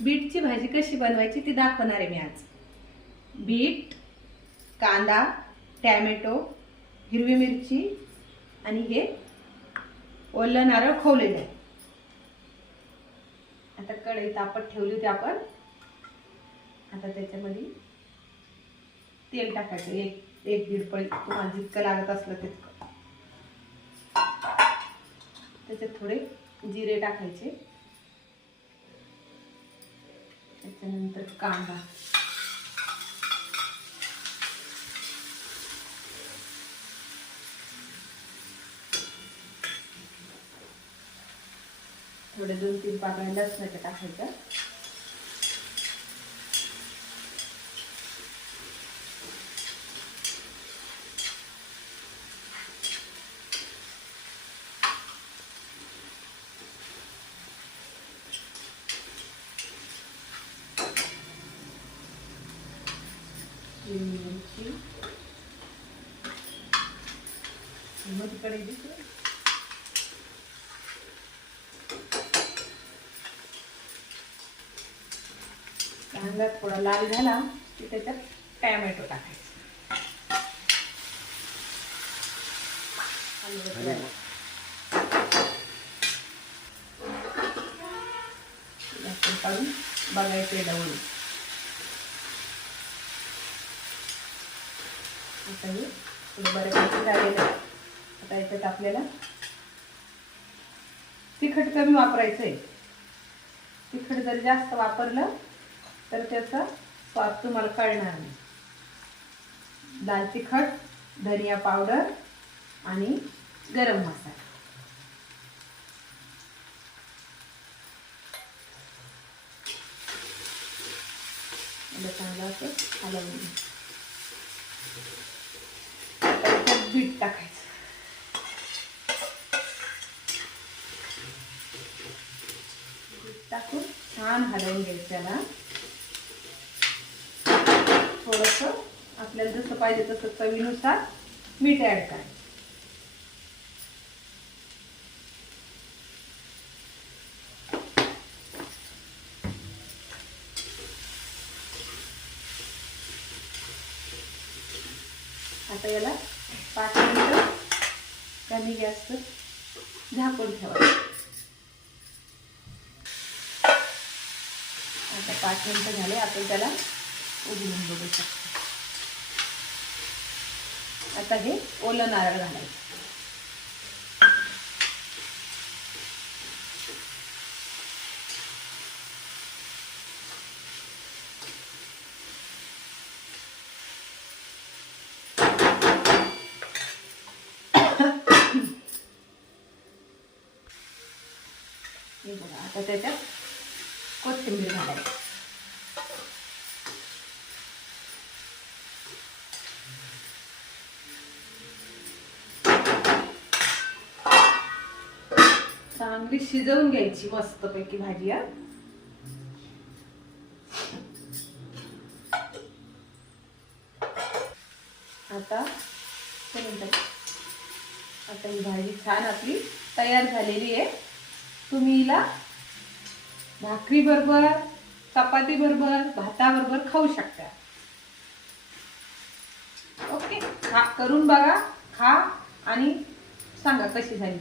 बीटची भाजी कशी बनवायची ती दाखवणार आहे मी आज. बीट, कांदा, टॅमॅटो, हिरवी मिरची आणि हे ओलं नारळ खोवलेलं आहे. आता कढई तापत ठेवली होती आपण. आता त्याच्यामध्ये तेल टाकायचं. एक दीड पळी तुम्हाला जितकं लागत असलं तितकं. त्याच्यात थोडे जिरे टाकायचे. त्याच्यानंतर कांदा, थोडे 2-3 पाकळ्या लसणाच्या टाकायच्या. मिरची मग तिकडे कांदा थोडा लाल झाला की त्याच्यात टॅमॅटो टाकायचा. काढून बघायचे डवळून. आता हे थोडं बऱ्यापैकी झालेलं आहे. आता याच्यात आपल्याला तिखट कमी वापरायचं आहे. तिखट जर जास्त वापरलं तर त्याचा स्वाद तुम्हाला कळणार नाही. लाल तिखट, धनिया पावडर आणि गरम मसाला. चांगलं असं हलवून बीट टाकायचं. बीट टाकून छान हलवून घ्यायचं. त्याला थोडंसं आपल्याला जसं पाहिजे तसं चवीनुसार मीठ ऍड करायचं. आता याला 5 मिनिटं कमी गॅसवर झाकून ठेवायचं. आता 5 मिनिटं झाले. आपण त्याला उघडून बघू शकतो. आता हे ओलं नारळ घालायचं. आता त्याच्यात कोथिंबीर घालायची. चांगली शिजवून घ्यायची मस्तपैकी भाजी. आता ही भाजी छान आपली तयार झालेली आहे. तुम्ही हिला भाकरी बरोबर, चपाती बरोबर, भाताबरोबर खाऊ शकता. ओके, करून बघा, खा आणि सांगा कशी झाली.